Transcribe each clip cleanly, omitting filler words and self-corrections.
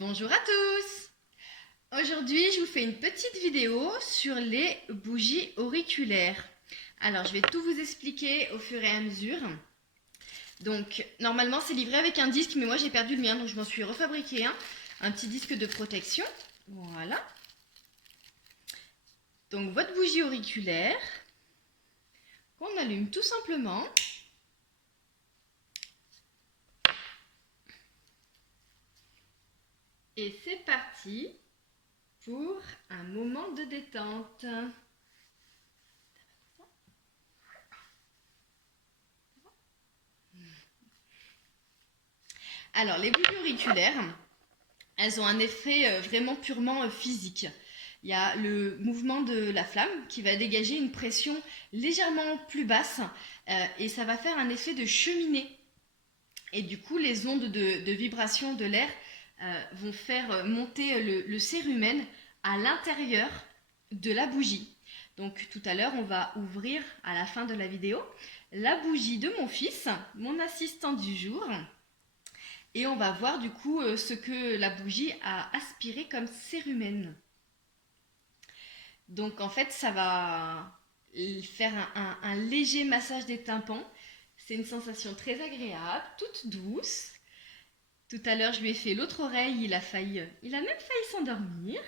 Bonjour à tous! Aujourd'hui, je vous fais une petite vidéo sur les bougies auriculaires. Alors, je vais tout vous expliquer au fur et à mesure. Donc, normalement, c'est livré avec un disque, mais moi, j'ai perdu le mien, donc je m'en suis refabriqué un petit disque de protection. Voilà. Donc, votre bougie auriculaire, qu'on allume tout simplement. Et c'est parti pour un moment de détente. Alors, les bougies auriculaires, elles ont un effet vraiment purement physique. Il y a le mouvement de la flamme qui va dégager une pression légèrement plus basse et ça va faire un effet de cheminée. Et du coup, les ondes de vibration de l'air vont faire monter le cérumen à l'intérieur de la bougie. Donc tout à l'heure, on va ouvrir à la fin de la vidéo la bougie de mon fils, mon assistant du jour. Et on va voir du coup ce que la bougie a aspiré comme cérumen. Donc en fait, ça va faire un léger massage des tympans. C'est une sensation très agréable, toute douce. Tout à l'heure, je lui ai fait l'autre oreille, il a même failli s'endormir.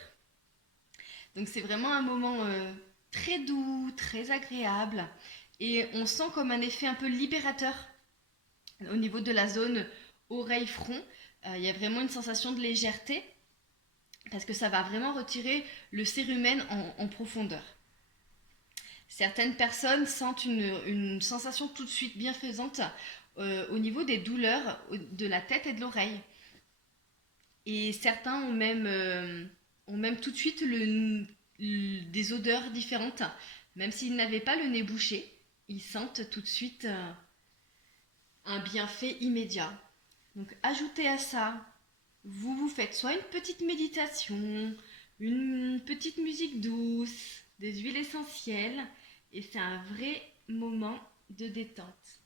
Donc c'est vraiment un moment très doux, très agréable. Et on sent comme un effet un peu libérateur au niveau de la zone oreille-front. Il y a vraiment une sensation de légèreté parce que ça va vraiment retirer le cérumen en profondeur. Certaines personnes sentent une sensation tout de suite bienfaisante au niveau des douleurs de la tête et de l'oreille. Et certains ont même tout de suite des odeurs différentes. Même s'ils n'avaient pas le nez bouché, ils sentent tout de suite un bienfait immédiat. Donc ajoutez à ça, vous faites soit une petite méditation, une petite musique douce, des huiles essentielles, et c'est un vrai moment de détente.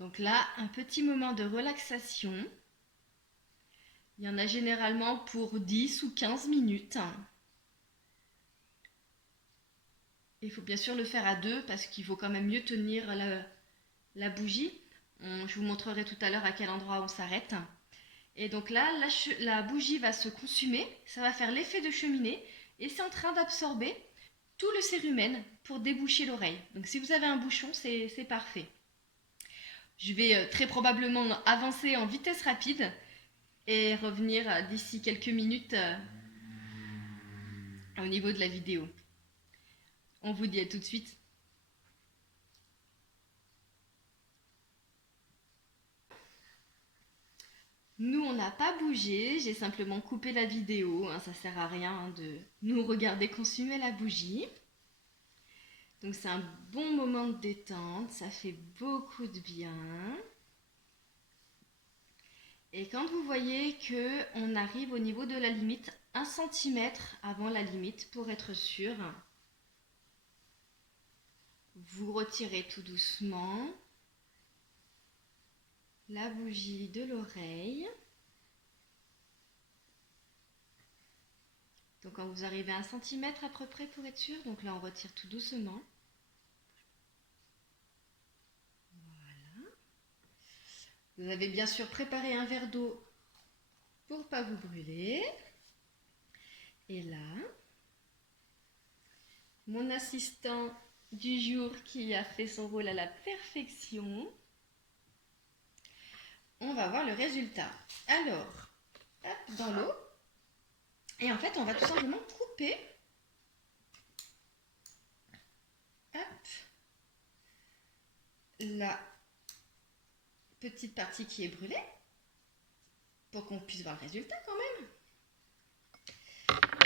Donc là, un petit moment de relaxation. Il y en a généralement pour 10 ou 15 minutes. Il faut bien sûr le faire à deux parce qu'il faut quand même mieux tenir la bougie. Je vous montrerai tout à l'heure à quel endroit on s'arrête. Et donc là, la bougie va se consumer, ça va faire l'effet de cheminée et c'est en train d'absorber tout le cérumen pour déboucher l'oreille. Donc si vous avez un bouchon, c'est parfait. Je vais très probablement avancer en vitesse rapide et revenir d'ici quelques minutes au niveau de la vidéo. On vous dit à tout de suite. Nous, on n'a pas bougé, j'ai simplement coupé la vidéo, ça sert à rien de nous regarder consumer la bougie. Donc c'est un bon moment de détente, ça fait beaucoup de bien. Et quand vous voyez qu'on arrive au niveau de la limite, 1 cm avant la limite pour être sûr, vous retirez tout doucement la bougie de l'oreille. Donc quand vous arrivez à 1 cm à peu près pour être sûr, donc là on retire tout doucement. Voilà. Vous avez bien sûr préparé un verre d'eau pour ne pas vous brûler. Et là, mon assistant du jour qui a fait son rôle à la perfection. On va voir le résultat. Alors, hop, dans l'eau. Et en fait, on va tout simplement couper. Hop. La petite partie qui est brûlée. Pour qu'on puisse voir le résultat quand même.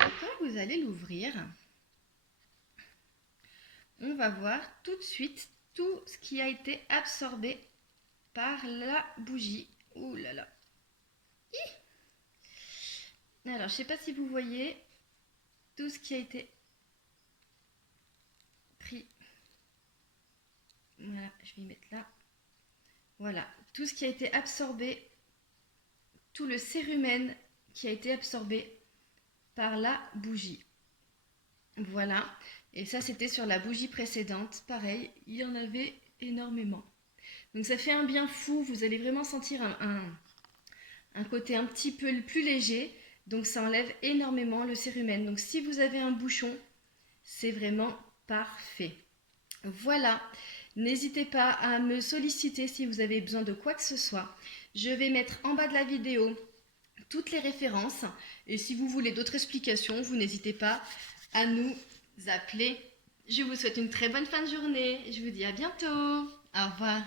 Et quand vous allez l'ouvrir, on va voir tout de suite tout ce qui a été absorbé par la bougie. Ouh là là. Alors, je ne sais pas si vous voyez tout ce qui a été pris. Voilà, je vais y mettre là. Voilà, tout ce qui a été absorbé, tout le cérumen qui a été absorbé par la bougie. Voilà, et ça c'était sur la bougie précédente, pareil, il y en avait énormément. Donc ça fait un bien fou, vous allez vraiment sentir un côté un petit peu plus léger, donc ça enlève énormément le cérumen. Donc si vous avez un bouchon, c'est vraiment parfait. Voilà, n'hésitez pas à me solliciter si vous avez besoin de quoi que ce soit. Je vais mettre en bas de la vidéo toutes les références et si vous voulez d'autres explications, vous n'hésitez pas à nous appeler. Je vous souhaite une très bonne fin de journée. Je vous dis à bientôt. Au revoir.